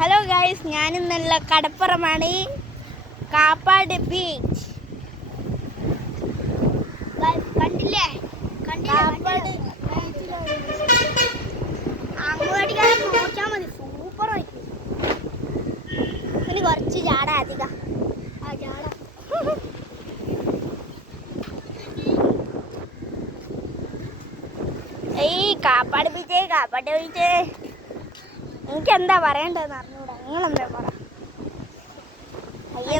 Hello guys, ഞാനിന്നുള്ള കടപ്പുറമാണ്, Kappad beach. കണ്ടില്ലേ? കാപ്പാട് അങ്ങോട്ടേക്കാളും നോക്കിയാൽ മതി, സൂപ്പർ ആയിരിക്കും. ഇനി കുറച്ച് ചാട അധികം. ആ ചാട കാപ്പാട് ബീച്ചേ, കാപ്പാട് ബീച്ചേ. എനിക്ക് എന്താ പറയണ്ടെന്ന് അറിഞ്ഞൂടാ, നിങ്ങളെന്താ പറ. അയ്യോ,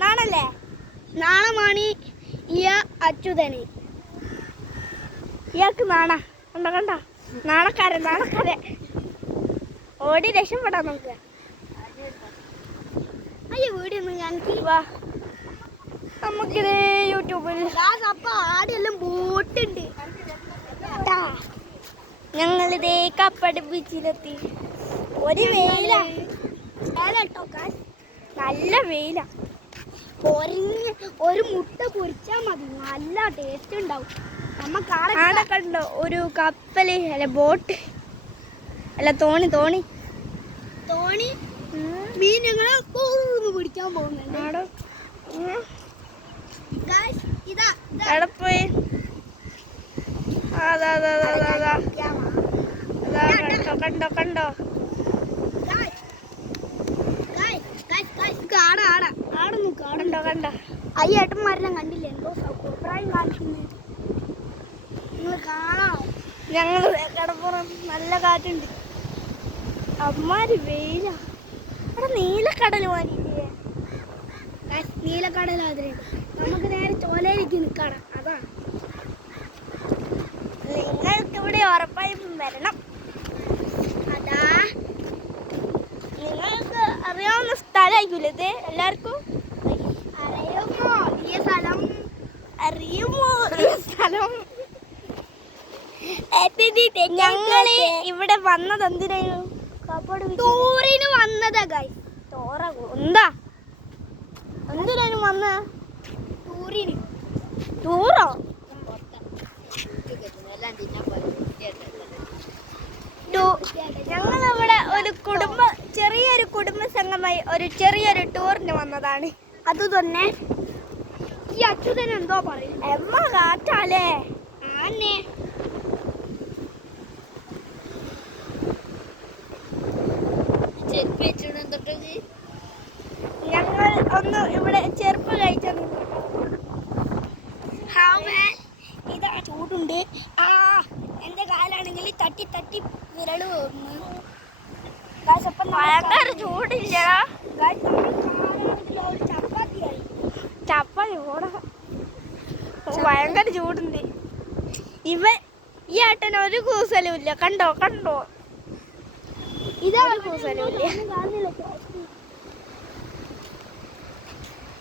നാണല്ലേ? നാണമാണ് ഈ അച്യുതന്. ഇയാൾക്ക് കണ്ട നാണക്കാരൻ ഓടി രക്ഷപ്പെടാൻ നോക്കുക. അയ്യോ, വീഡിയോ ഞങ്ങൾക്ക് നമുക്കിത് യൂട്യൂബിൽ അപ്പൊ ആടെല്ലാം ബോട്ടുണ്ട്. ഞങ്ങളിതേ കാപ്പാട് ബീച്ചിലെത്തി. ഒരു വെയിലാ, നല്ല വെയിലാ. ഒരു മുട്ട പൊരിച്ചാൽ മതി, നല്ല ടേസ്റ്റ് ഉണ്ടാവും. ആടെ കണ്ടോ ഒരു കപ്പല്, അല്ല ബോട്ട്, അല്ല തോണി മീൻ ഞങ്ങൾ പിടിക്കാൻ പോകുന്നുണ്ട്. പോയി കണ്ടോ അയ്യ ഏട്ടന്മാരെല്ലാം കണ്ടില്ലേ, എന്തോ അഭിപ്രായം കാണിക്കുന്നു. നിങ്ങൾ കാണാം. ഞങ്ങൾ കടപ്പുറം നല്ല കാറ്റുണ്ട്. അമ്മാരി വെയിലാ. അവിടെ നീലക്കടൽ മാറിയില്ലേ? നീലക്കടലാതിരെ നമുക്ക് നേരെ ചോലയിലേക്ക് നിൽക്കണം. അതാണ് നിങ്ങൾക്ക് ഇവിടെ ഉറപ്പായും വരണം. അതാ നിങ്ങൾക്ക് അറിയാവുന്ന സ്ഥലമായിരിക്കില്ല ഇത് എല്ലാവർക്കും? അറിയുമോ ഈ സ്ഥലം? ഞങ്ങള് ഇവിടെ വന്നത് എന്തിനായിരുന്നു? ടൂറിന് വന്നതാ ഗൈസ്. എന്തിനായിരുന്നു വന്ന? ടൂറോ? ഞങ്ങളിവിടെ ചെറിയൊരു കുടുംബ സംഘമായി ചെറിയൊരു ടൂറിന് വന്നതാണ്. അത് തന്നെ. ഈ അച്യുതൻ എന്തോ പറയും. എമ്മ കാറ്റാലേ. ആന്നെ ഞങ്ങൾ ഒന്ന് ഇവിടെ ചെരുപ്പ് കഴിച്ചു. ഇതാ ചൂടുണ്ട്. എന്റെ കാലാണെങ്കിൽ തട്ടി വിരള് പോകുന്നു. ഭയങ്കര ചൂടില്ല. ചപ്പാത്തി ഭയങ്കര ചൂടുണ്ട്. ഈ ഏട്ടൻ ഒരു കൂസലും ഇല്ല. കണ്ടോ ഇതാ കൂസലും ഇല്ല.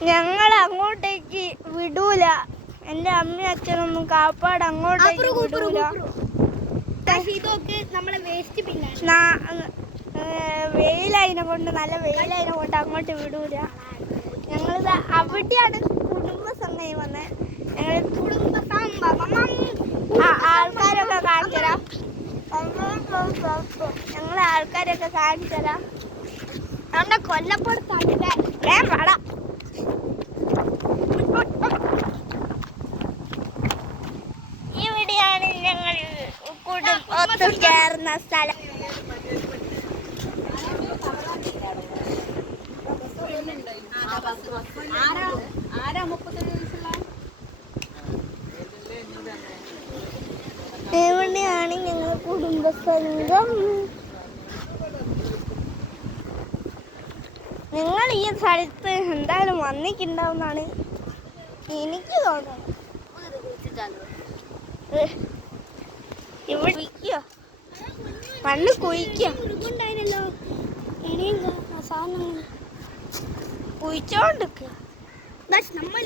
ഞങ്ങൾ അങ്ങോട്ടേക്ക് വിടൂല. എൻ്റെ അമ്മയും അച്ഛനൊന്നും കാപ്പാട് അങ്ങോട്ടേക്ക് വിടൂല. നമ്മളെ വേസ്റ്റ് പിന്നെ വെയിലതിനെ കൊണ്ട് അങ്ങോട്ട് വിടൂല. ഞങ്ങളിത് അവിടെയാണ് കുടുംബസംഘം വന്നത്. ആൾക്കാരൊക്കെ കാണിച്ചരാം. ഞങ്ങളെ ആൾക്കാരൊക്കെ കാണിച്ചരാം. നമ്മുടെ കൊല്ലപ്പുറത്താണ്. പാടാം. ഇവിടെയാണ് ഞങ്ങൾ ഒത്തുചേർന്ന സ്ഥലം. എവിടെയാണ് ഞങ്ങൾ കുടുംബസംഘം? നിങ്ങൾ ഈ സ്ഥലത്ത് എന്തായാലും വന്നിട്ടുണ്ടാവുന്നാണ് എനിക്ക് തോന്നുന്നത്. ഇവിടെ മണ്ണ് കുഴിക്കോ കുഴിച്ചോണ്ടിരിക്ക. നമ്മൾ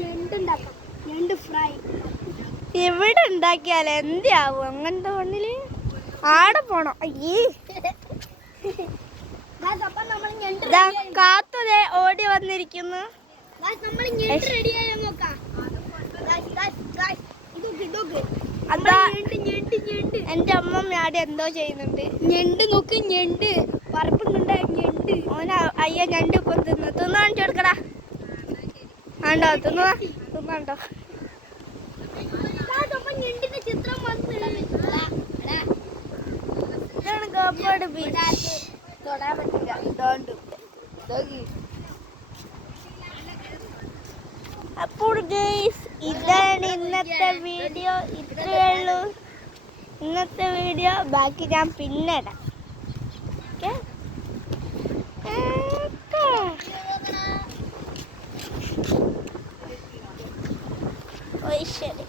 ഞണ്ടുണ്ടാക്കാം. ഞണ്ട് ഫ്രൈ ഇവിടെ ഉണ്ടാക്കിയാൽ എന്താവും? അങ്ങനത്തെ മണ്ണില് ആടെ പോണം. അയ്യേ, കാത്തതേ ഓടി വന്നിരിക്കുന്നു. അതാ ഞണ്ട് എന്റെ അമ്മ ആടെ എന്തോ ചെയ്യുന്നുണ്ട്. ഞണ്ട് നോക്ക്, ഞണ്ട് പറപ്പുന്നുണ്ട്. ഞണ്ട് അയ്യോ ഞണ്ട് ഇപ്പൊ തിന്നു കാണിച്ചു കൊടുക്കടാ. ആണ്ടോ തിന്നണ്ടോ? ഞണ്ടിന്റെ ചിത്രം വന്ന് ഇതാണ് കാപ്പാട് ബീച്ച്. തൊടാൻ പറ്റില്ല. അപ്പോൾ ഗൈസ് ഇതാണ് ഇന്നത്തെ വീഡിയോ. ഇത്രയേ ഉള്ളൂ ഇന്നത്തെ വീഡിയോ. ബാക്കി ഞാൻ പിന്നെ ഇടാം. ഓക്കെ. ശരി.